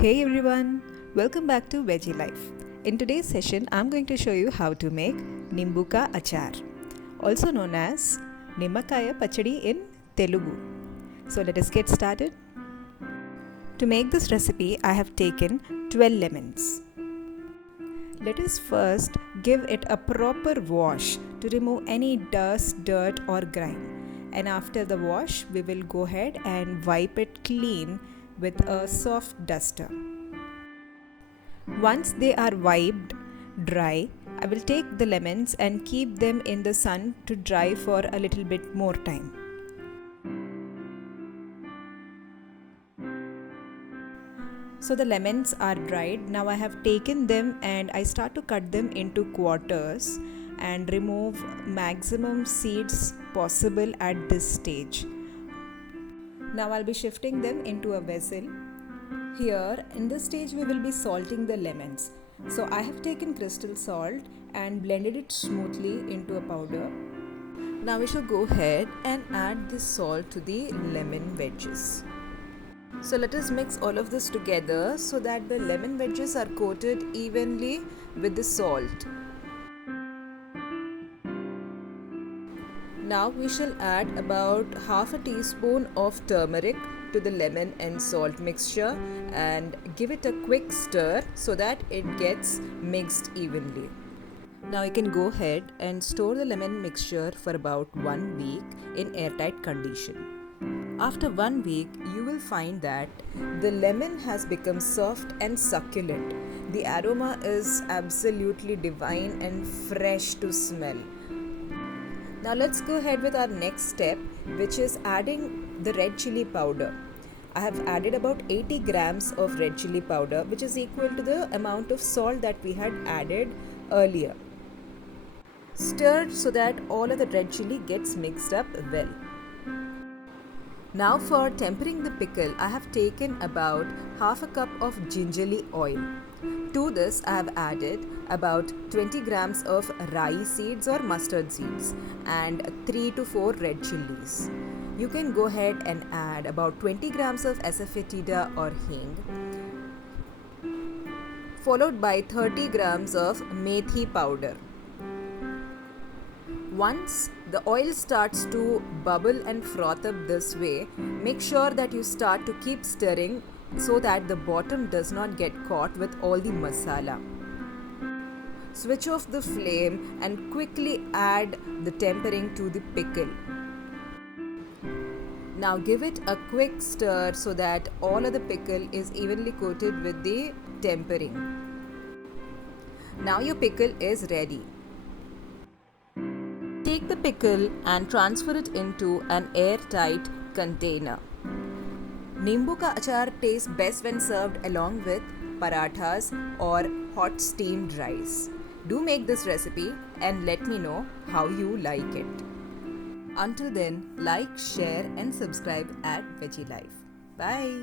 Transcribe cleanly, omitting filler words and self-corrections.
Hey everyone, welcome back to Veggie Life. In today's session, I'm going to show you how to make Nimbuka Achaar, also known as Nimmakaya Pachadi in Telugu. So let us get started. To make this recipe, I have taken 12 lemons. Let us first give it a proper wash to remove any dust, dirt or grime. And after the wash, we will go ahead and wipe it clean with a soft duster. Once they are wiped dry, I will take the lemons and keep them in the sun to dry for a little bit more time. So the lemons are dried. Now I have taken them and I start to cut them into quarters and remove maximum seeds possible at this stage. Now I'll be shifting them into a vessel. Here in this stage we will be salting the lemons. So I have taken crystal salt and blended it smoothly into a powder. Now we shall go ahead and add this salt to the lemon wedges. So let us mix all of this together so that the lemon wedges are coated evenly with the salt. Now we shall add about half a teaspoon of turmeric to the lemon and salt mixture and give it a quick stir so that it gets mixed evenly. Now you can go ahead and store the lemon mixture for about 1 week in airtight condition. After 1 week, you will find that the lemon has become soft and succulent. The aroma is absolutely divine and fresh to smell. Now let's go ahead with our next step, which is adding the red chilli powder. I have added about 80 grams of red chilli powder, which is equal to the amount of salt that we had added earlier. Stir so that all of the red chilli gets mixed up well. Now for tempering the pickle, I have taken about half a cup of gingerly oil. To this, I have added about 20 grams of rye seeds or mustard seeds and 3 to 4 red chillies. You can go ahead and add about 20 grams of asafoetida or hing, followed by 30 grams of methi powder. Once the oil starts to bubble and froth up this way, make sure that you start to keep stirring so that the bottom does not get caught with all the masala. Switch off the flame and quickly add the tempering to the pickle. Now give it a quick stir so that all of the pickle is evenly coated with the tempering. Now your pickle is ready. Take the pickle and transfer it into an airtight container. Nimbuka Achaar tastes best when served along with parathas or hot steamed rice. Do make this recipe and let me know how you like it. Until then, like, share and subscribe at Veggie Life. Bye.